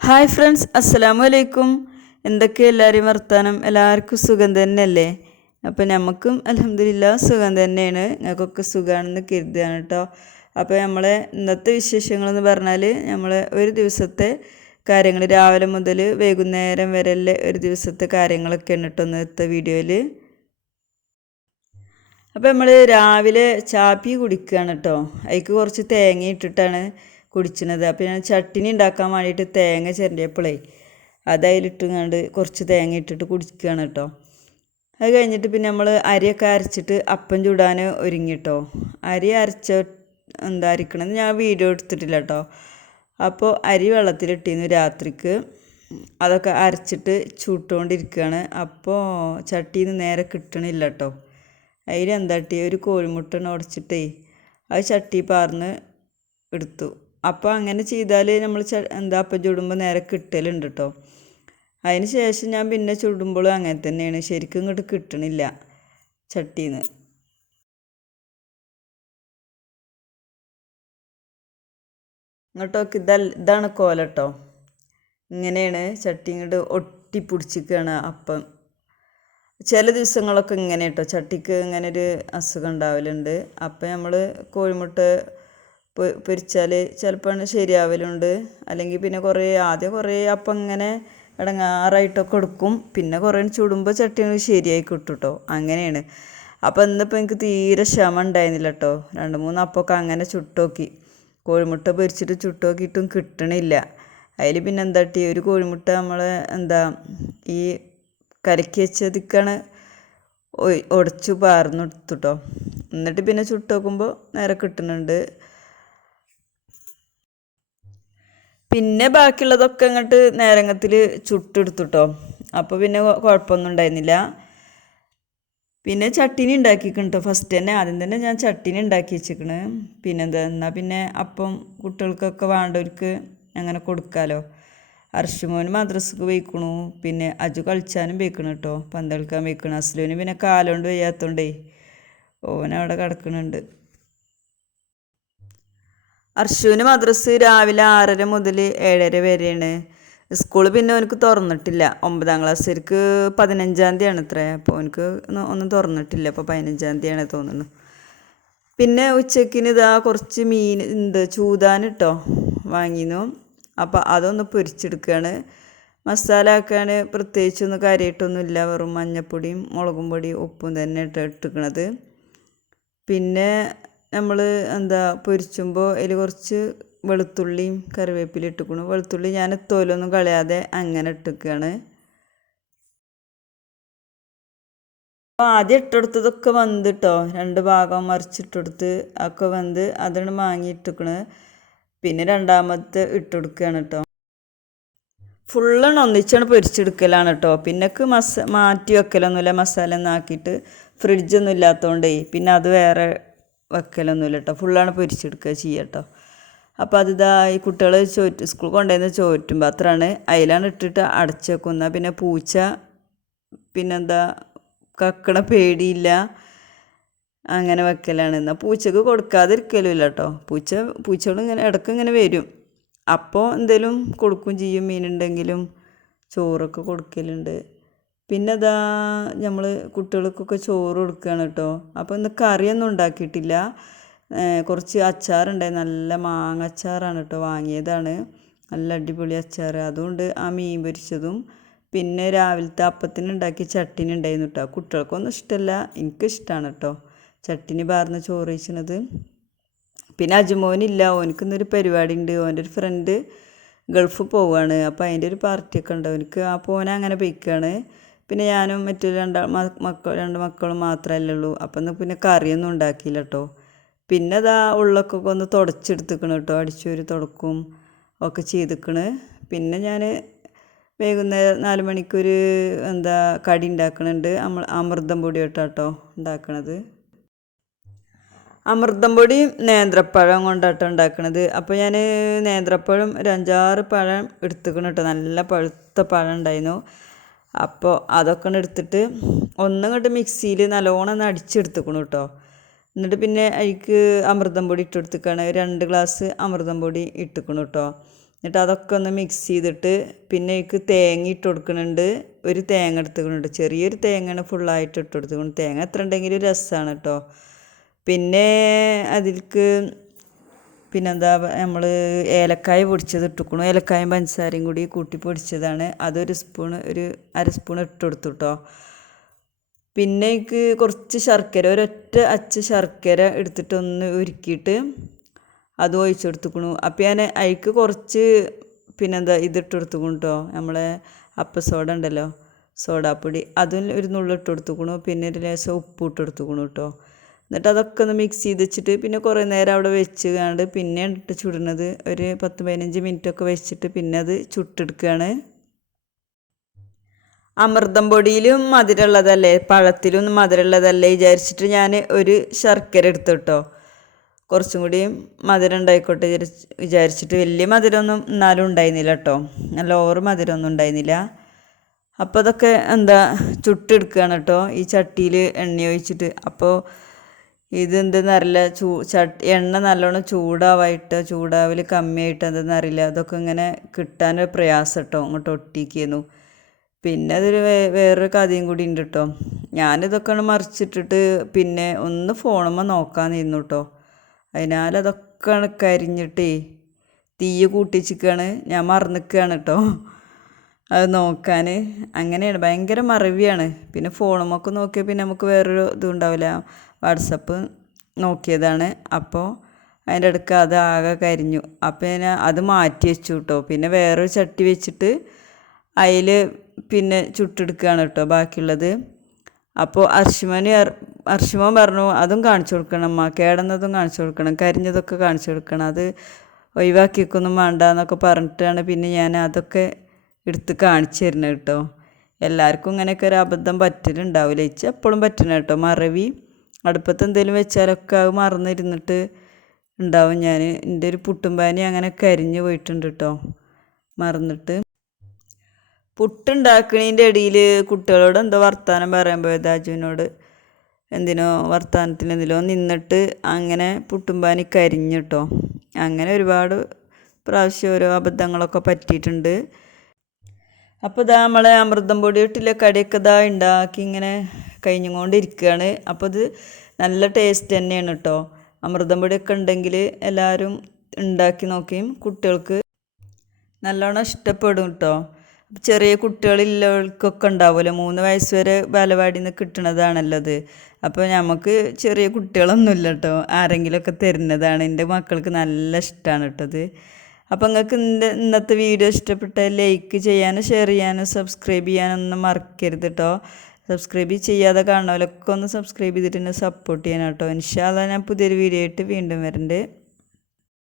Hi friends, അസ്സലാമു അലൈക്കും. എന്തൊക്കെ എല്ലാവരെയും വർത്താനം? എല്ലാവർക്കും സുഖം തന്നെയല്ലേ? അപ്പോൾ നമുക്കും അൽഹംദുലില്ലാഹ് സുഖം തന്നെയാണ്. ഞങ്ങൾക്കൊക്കെ സുഖമാണെന്ന് കരുതുകയാണ് കേട്ടോ. അപ്പോൾ നമ്മളെ ഇന്നത്തെ വിശേഷങ്ങളെന്ന് പറഞ്ഞാൽ നമ്മൾ ഒരു ദിവസത്തെ കാര്യങ്ങൾ രാവിലെ മുതൽ വൈകുന്നേരം വരെയുള്ള ഒരു ദിവസത്തെ കാര്യങ്ങളൊക്കെയാണ് കേട്ടോ ഇന്നത്തെ വീഡിയോയിൽ. അപ്പോൾ നമ്മൾ രാവിലെ ചാപ്പി കുടിക്കുകയാണ് കേട്ടോ. അതിക്ക് കുറച്ച് തേങ്ങ ഇട്ടിട്ടാണ് കുടിച്ചത്. അപ്പോൾ ഞാൻ ചട്ടിനി ഉണ്ടാക്കാൻ വേണ്ടിയിട്ട് തേങ്ങ ചിരണ്ടിയപ്പോഴേ അതിലിട്ടുങ്ങാണ്ട് കുറച്ച് തേങ്ങ ഇട്ടിട്ട് കുടിക്കുകയാണ് കേട്ടോ. അത് കഴിഞ്ഞിട്ട് പിന്നെ നമ്മൾ അരിയൊക്കെ അരച്ചിട്ട് അപ്പം ചൂടാൻ ഒരുങ്ങി കേട്ടോ. അരി അരിക്കണമെന്ന് ഞാൻ വീഡിയോ എടുത്തിട്ടില്ല കേട്ടോ. അപ്പോൾ അരി വെള്ളത്തിലിട്ടിരുന്നു രാത്രിക്ക്. അതൊക്കെ അരച്ചിട്ട് ചുട്ടുകൊണ്ടിരിക്കുകയാണ്. അപ്പോൾ ചട്ടിയിൽ നിന്ന് നേരെ കിട്ടണില്ല കേട്ടോ. അതിൽ എന്താട്ടി ഒരു കോഴിമുട്ട ഉടച്ചിട്ടേ അത് ചട്ടി പാർന്ന് എടുത്തു. അപ്പോൾ അങ്ങനെ ചെയ്താൽ നമ്മൾ അപ്പം ചുടുമ്പോൾ നേരെ കിട്ടലുണ്ട് കേട്ടോ. അതിന് ശേഷം ഞാൻ പിന്നെ ചുടുമ്പോഴും അങ്ങനെ തന്നെയാണ്, ശരിക്കും ഇങ്ങോട്ട് കിട്ടണില്ല ചട്ടിയിൽ നിന്ന്. ഇങ്ങോട്ടൊക്കെ ഇതാണ് കോലട്ടോ. ഇങ്ങനെയാണ് ചട്ടി ഇങ്ങോട്ട് ഒട്ടിപ്പിടിച്ചിരിക്കുകയാണ് അപ്പം. ചില ദിവസങ്ങളൊക്കെ ഇങ്ങനെ കേട്ടോ, ചട്ടിക്ക് ഇങ്ങനെ ഒരു അസുഖം ഉണ്ടാവലുണ്ട്. അപ്പം നമ്മൾ കോഴിമുട്ട പൊരിച്ചാൽ ചിലപ്പോൾ ശരിയാവലുണ്ട്. അല്ലെങ്കിൽ പിന്നെ ആദ്യം കുറേ അപ്പം ഇങ്ങനെ ഇടങ്ങാറായിട്ടൊക്കെ എടുക്കും. പിന്നെ കുറേ ചുടുമ്പോൾ ചട്ടി ശരിയായി കിട്ടും കേട്ടോ. അങ്ങനെയാണ്. അപ്പോൾ ഇന്നിപ്പോൾ എനിക്ക് തീരെ ക്ഷമ ഉണ്ടായിരുന്നില്ല കേട്ടോ. 2-3 അപ്പമൊക്കെ അങ്ങനെ ചുട്ടോക്കി. കോഴിമുട്ട പൊരിച്ചിട്ട് ചുട്ടോക്കിയിട്ടും കിട്ടണില്ല. അതിൽ പിന്നെ എന്താട്ടി ഒരു കോഴിമുട്ട നമ്മൾ ഈ കലക്കി വെച്ചതിക്കാണ് ഉടച്ചു പാർന്നെടുത്തു കേട്ടോ. എന്നിട്ട് പിന്നെ ചുട്ട് നോക്കുമ്പോൾ നേരെ കിട്ടുന്നുണ്ട്. പിന്നെ ബാക്കിയുള്ളതൊക്കെ അങ്ങോട്ട് നേരങ്ങത്തിൽ ചുട്ടെടുത്തു കേട്ടോ. അപ്പോൾ പിന്നെ കുഴപ്പമൊന്നും ഉണ്ടായിരുന്നില്ല. പിന്നെ ചട്ടിനി ഉണ്ടാക്കിക്കണം കേട്ടോ. ഫസ്റ്റ് തന്നെ ആദ്യം തന്നെ ഞാൻ ചട്ടിനി ഉണ്ടാക്കി വെച്ചിരിക്കണ്. എന്നാൽ പിന്നെ അപ്പം കുട്ടികൾക്കൊക്കെ വേണ്ടവർക്ക് അങ്ങനെ കൊടുക്കാമല്ലോ. അർഷുമോന് മദ്രസക്ക് പോയിക്കണു. പിന്നെ അജു കളിച്ചാനും പോയിക്കണം കേട്ടോ, പന്ത് കളിക്കാൻ പോയിക്കണം. അസ്ലുവിന് പിന്നെ കാലുകൊണ്ട് വയ്യാത്തതുകൊണ്ടേ ഓനവിടെ കിടക്കണുണ്ട്. അർഷുവിന് മദ്രസ് രാവിലെ 6:30 മുതൽ 7:30 വരെയാണ്. സ്കൂൾ പിന്നെ അവനക്ക് തുറന്നിട്ടില്ല. 9ാം ക്ലാസ്സിലേക്ക് 15-ാം തീയതിയാണ് ഇത്ര. അപ്പോൾ അവനക്ക് ഒന്നും തുറന്നിട്ടില്ല. അപ്പോൾ 15-ാം തീയതിയാണ് തോന്നുന്നു. പിന്നെ ഉച്ചക്കിന് കുറച്ച് മീൻ ചൂതാൻ കേട്ടോ വാങ്ങിയിരുന്നു. അപ്പോൾ അതൊന്ന് പൊരിച്ചെടുക്കുകയാണ്. മസാല ആക്കാൻ പ്രത്യേകിച്ചൊന്നും കാര്യമായിട്ടൊന്നുമില്ല. വെറും മഞ്ഞൾപ്പൊടിയും മുളകും പൊടിയും ഉപ്പും തന്നെ ഇട്ടിരിക്കണത്. പിന്നെ നമ്മൾ പൊരിച്ചുമ്പോൾ അതിൽ കുറച്ച് വെളുത്തുള്ളിയും കറിവേപ്പിലയും ഇട്ടിക്കണം. വെളുത്തുള്ളി ഞാൻ തോലൊന്നും കളയാതെ അങ്ങനെ ഇട്ടിരിക്കുകയാണ്. അപ്പോൾ ആദ്യം ഇട്ടെടുത്തതൊക്കെ വെന്ത് കേട്ടോ. 2 ഭാഗം മറിച്ചിട്ടെടുത്ത് ഒക്കെ വെന്ത് അതാണ് മാങ്ങിയിട്ടിരിക്കണ്. പിന്നെ രണ്ടാമത്തെ ഇട്ടുകൊടുക്കുകയാണ് കേട്ടോ. ഫുള്ളാണ് ഒന്നിച്ചാണ് പൊരിച്ചെടുക്കലാണ് കേട്ടോ. പിന്നൊക്കെ മാറ്റി വെക്കലൊന്നുമില്ല. മസാല ഒന്നും ആക്കിയിട്ട് ഫ്രിഡ്ജൊന്നും ഇല്ലാത്തതുകൊണ്ടേ പിന്നെ അത് വേറെ വെക്കലൊന്നുമില്ല കേട്ടോ. ഫുള്ളാണ് പൊരിച്ചെടുക്കുക ചെയ്യുക കേട്ടോ. അപ്പോൾ ഈ കുട്ടികൾ സ്കൂൾ കൊണ്ടുവന്ന് ചോറ്റും പാത്രമാണ്, അതിലാണ് ഇട്ടിട്ട് അടച്ചു വെക്കുന്ന. പിന്നെ പൂച്ച കക്കണ പേടിയില്ല, അങ്ങനെ വെക്കലാണ്. എന്നാൽ പൂച്ചക്ക് കൊടുക്കാതിരിക്കലുമില്ല കേട്ടോ. പൂച്ചകൾ ഇങ്ങനെ ഇടയ്ക്ക് ഇങ്ങനെ വരും. അപ്പോൾ എന്തെങ്കിലും കൊടുക്കും ചെയ്യും. മീനുണ്ടെങ്കിലും ചോറൊക്കെ കൊടുക്കലുണ്ട്. പിന്നെ നമ്മൾ കുട്ടികൾക്കൊക്കെ ചോറ് കൊടുക്കുകയാണ് കേട്ടോ. അപ്പോൾ ഇന്ന് കറിയൊന്നും ഉണ്ടാക്കിയിട്ടില്ല. കുറച്ച് അച്ചാറുണ്ടായി, നല്ല മാങ്ങ അച്ചാറാണ് കേട്ടോ, വാങ്ങിയതാണ്. നല്ല അടിപൊളി അച്ചാർ. അതുകൊണ്ട് ആ മീൻ പൊരിച്ചതും പിന്നെ രാവിലത്തെ അപ്പത്തിന് ഉണ്ടാക്കിയ ചട്ടിനി ഉണ്ടായിരുന്നു കേട്ടോ. കുട്ടികൾക്കൊന്നും ഇഷ്ടമല്ല, എനിക്കിഷ്ടമാണ് കേട്ടോ ചട്ടിനി പാർന്ന് ചോറ് കഴിച്ചത്. പിന്നെ അജുമോനില്ല, ഓനിക്കുന്നൊരു പരിപാടി ഉണ്ട്. ഓൻ്റെ ഒരു ഫ്രണ്ട് ഗൾഫ് പോവുകയാണ്. അപ്പോൾ അതിൻ്റെ ഒരു പാർട്ടിയൊക്കെ ഉണ്ട് ഓനിക്ക്. അപ്പോൾ ഓനെ അങ്ങനെ പോയിക്കുകയാണ്. പിന്നെ ഞാനും മറ്റു 2 മക്കളും മാത്രമല്ലേ ഉള്ളൂ. അപ്പം പിന്നെ കറിയൊന്നും ഉണ്ടാക്കിയില്ല കേട്ടോ. പിന്നെ ഉള്ളൊക്കെ ഒന്ന് തുടച്ചെടുത്തിക്കണം കേട്ടോ. അടിച്ചൊരു തുടക്കും ഒക്കെ ചെയ്തിക്കണ്. പിന്നെ ഞാൻ വൈകുന്നേരം 4 മണിക്കൊരു കടി ഉണ്ടാക്കണുണ്ട്. അമൃതം പൊടി കേട്ടോ ഉണ്ടാക്കണത്. അമൃതം പൊടി നേന്ത്രപ്പഴം കൊണ്ടാട്ടോ ഉണ്ടാക്കണത്. അപ്പോൾ ഞാൻ നേന്ത്രപ്പഴം ഒരു 5-6 പഴം എടുത്തുക്കണം കേട്ടോ. നല്ല പഴുത്ത പഴം ഉണ്ടായിരുന്നു. അപ്പോൾ അതൊക്കെ എടുത്തിട്ട് ഒന്നിങ്ങോട്ട് മിക്സിയിൽ നല്ലോണം ഒന്ന് അടിച്ചെടുത്തുക്കണം കേട്ടോ. എന്നിട്ട് പിന്നെ അതിക്ക് അമൃതം പൊടി ഇട്ടെടുത്തിക്കാണ്. 2 ഗ്ലാസ് അമൃതം പൊടി ഇട്ടിക്കണം കേട്ടോ. എന്നിട്ട് അതൊക്കെ ഒന്ന് മിക്സ് ചെയ്തിട്ട് പിന്നെ എനിക്ക് തേങ്ങ ഇട്ട് കൊടുക്കുന്നുണ്ട്. ഒരു തേങ്ങ എടുത്തുകൊണ്ട് ചെറിയൊരു തേങ്ങയാണ് ഫുള്ളായിട്ട് ഇട്ട് കൊടുത്തുകൊണ്ട്. തേങ്ങ എത്ര ഉണ്ടെങ്കിലും രസമാണ് കേട്ടോ. പിന്നെ അതിലേക്ക് പിന്നെന്താ നമ്മൾ ഏലക്കായ പൊടിച്ചത് ഇട്ടുക്കണു. ഏലക്കായും പഞ്ചസാരയും കൂടി കൂട്ടി പൊടിച്ചതാണ്. അതൊരു സ്പൂണ്, ഒരു അര സ്പൂൺ ഇട്ട് കൊടുത്തു കേട്ടോ. പിന്നെ എനിക്ക് കുറച്ച് ശർക്കര, ഒരൊറ്റ അച്ച് ശർക്കര എടുത്തിട്ടൊന്ന് ഉരുക്കിയിട്ട് അത് ഒഴിച്ചു കൊടുത്തുക്കണു. അപ്പം ഞാൻ അതിക്ക് കുറച്ച് പിന്നെന്താ ഇതിട്ട് കൊടുത്തുക്കണു കേട്ടോ. നമ്മളെ സോഡ ഉണ്ടല്ലോ, സോഡാപ്പൊടി, അതും ഒരു നുള്ളിട്ട് കൊടുത്തുക്കണു. പിന്നെ ഒരു ലേശം ഉപ്പ് ഇട്ട് കൊടുത്തുക്കണു കേട്ടോ. എന്നിട്ട് അതൊക്കെ ഒന്ന് മിക്സ് ചെയ്ത് വെച്ചിട്ട് പിന്നെ കുറേ നേരം അവിടെ വെച്ച് കണ്ട് പിന്നെ ഇട്ട് ചുടുന്നത് ഒരു 10-15 മിനിറ്റൊക്കെ വെച്ചിട്ട് പിന്നെ അത് ചുട്ടെടുക്കുകയാണ്. അമൃതം പൊടിയിലും മധുരമുള്ളതല്ലേ, പഴത്തിലും മധുരമുള്ളതല്ലേ വിചാരിച്ചിട്ട് ഞാൻ ഒരു ശർക്കര എടുത്തു കേട്ടോ. കുറച്ചും കൂടി മധുരം ഉണ്ടായിക്കോട്ടെ വിചാരിച്ചിട്ട്. വലിയ മധുരമൊന്നും എന്നാലും ഉണ്ടായിരുന്നില്ല കേട്ടോ, നല്ല ഓവർ മധുരമൊന്നും ഉണ്ടായിരുന്നില്ല. അപ്പോൾ അതൊക്കെ ചുട്ടെടുക്കുകയാണ് കേട്ടോ ഈ ചട്ടിയിൽ എണ്ണ ഒഴിച്ചിട്ട്. അപ്പോൾ ഇതെന്തെന്നറിയില്ല, എണ്ണ നല്ലോണം ചൂടാവൽ കമ്മിയായിട്ട് എന്തെന്നറിയില്ല, അതൊക്കെ ഇങ്ങനെ കിട്ടാനൊരു പ്രയാസം കേട്ടോ, അങ്ങോട്ട് ഒട്ടിക്കുന്നു. പിന്നെ അതൊരു വേറൊരു കഥയും കൂടി ഉണ്ട് കേട്ടോ. ഞാനിതൊക്കെ മറിച്ചിട്ടിട്ട് പിന്നെ ഒന്ന് ഫോണുമ്പോൾ നോക്കാൻ നിന്നു കേട്ടോ. അതിനാൽ അതൊക്കെ കരിഞ്ഞിട്ടേ തീ കൂട്ടിച്ചിക്കാണ്, ഞാൻ മറന്നിക്കുകയാണ് കേട്ടോ അത് നോക്കാൻ. അങ്ങനെയാണ്, ഭയങ്കര മറവിയാണ്. പിന്നെ ഫോണുമൊക്കെ നോക്കിയാൽ പിന്നെ നമുക്ക് വേറൊരു ഇതും ഉണ്ടാവില്ല. വാട്സപ്പ് നോക്കിയതാണ്, അപ്പോൾ അതിൻ്റെ ഇടയ്ക്ക് അത് ആകെ കരിഞ്ഞു. അപ്പോൾ ഞാൻ അത് മാറ്റി വെച്ചു കേട്ടോ. പിന്നെ വേറൊരു ചട്ടി വെച്ചിട്ട് അതിൽ പിന്നെ ചുട്ടെടുക്കുകയാണ് കേട്ടോ ബാക്കിയുള്ളത്. അപ്പോൾ അർഷിമോൻ പറഞ്ഞു അതും കാണിച്ചു കൊടുക്കണം അമ്മ, കേടുന്നതും കാണിച്ചു കൊടുക്കണം, കരിഞ്ഞതൊക്കെ കാണിച്ചു കൊടുക്കണം, അത് ഒഴിവാക്കിയൊക്കൊന്നും വേണ്ട എന്നൊക്കെ പറഞ്ഞിട്ടാണ് പിന്നെ ഞാൻ അതൊക്കെ എടുത്ത് കാണിച്ചു തരുന്നത് കേട്ടോ. എല്ലാവർക്കും ഇങ്ങനെയൊക്കെ ഒരു അബദ്ധം പറ്റലുണ്ടാവില്ല, ഇച്ച എപ്പോഴും പറ്റണം കേട്ടോ. മറവി അടുപ്പത്ത് എന്തെങ്കിലും വെച്ചാലൊക്കെ അത് മറന്നിരുന്നിട്ട് ഉണ്ടാവും. ഞാൻ എൻ്റെ ഒരു പുട്ടുംപാനി അങ്ങനെ കരിഞ്ഞു പോയിട്ടുണ്ട് കേട്ടോ, മറന്നിട്ട്. പുട്ടുണ്ടാക്കണതിൻ്റെ ഇടയിൽ കുട്ടികളോട് എന്തോ വർത്താനം പറയാൻ പോയത്, അജുവിനോട് എന്തിനോ വർത്താനത്തിന് എന്തിനോ നിന്നിട്ട് അങ്ങനെ പുട്ടുംപാനി കരിഞ്ഞു കേട്ടോ. അങ്ങനെ ഒരുപാട് പ്രാവശ്യം ഓരോ അബദ്ധങ്ങളൊക്കെ പറ്റിയിട്ടുണ്ട്. അപ്പോൾ ഇതാ നമ്മളെ അമൃതം പൊടി ഇട്ടില്ല കടിയൊക്കെ ഇതാ ഉണ്ടാക്കി ഇങ്ങനെ കഴിഞ്ഞുകൊണ്ടിരിക്കുകയാണ്. അപ്പോൾ ഇത് നല്ല ടേസ്റ്റ് തന്നെയാണ് കേട്ടോ. അമൃതം പൊടിയൊക്കെ ഉണ്ടെങ്കിൽ എല്ലാവരും ഉണ്ടാക്കി നോക്കിയും കുട്ടികൾക്ക് നല്ലോണം ഇഷ്ടപ്പെടും കേട്ടോ. ചെറിയ കുട്ടികളില്ലവർക്കൊക്കെ ഉണ്ടാവുമല്ലോ, 3 വയസ്സ് വരെ ബാലവാടിയിൽ നിന്ന് കിട്ടണതാണല്ലോ അത്. അപ്പോൾ നമുക്ക് ചെറിയ കുട്ടികളൊന്നുമില്ല കേട്ടോ, ആരെങ്കിലുമൊക്കെ തരുന്നതാണ്. എൻ്റെ മക്കൾക്ക് നല്ല ഇഷ്ടമാണ് കേട്ടത്. അപ്പോൾ നിങ്ങൾക്ക് ഇന്നത്തെ വീഡിയോ ഇഷ്ടപ്പെട്ടാൽ ലൈക്ക് ചെയ്യാനും ഷെയർ ചെയ്യാനും സബ്സ്ക്രൈബ് ചെയ്യാനൊന്നും മറക്കരുത് കേട്ടോ. സബ്സ്ക്രൈബ് ചെയ്യാതെ കാണുന്നവരൊക്കെ ഒന്ന് സബ്സ്ക്രൈബ് ചെയ്തിട്ട് എന്നെ സപ്പോർട്ട് ചെയ്യണം കേട്ടോ. ഇൻഷാ അല്ലാഹ് ഞാൻ പുതിയൊരു വീഡിയോ ആയിട്ട് വീണ്ടും വരണ്ട്.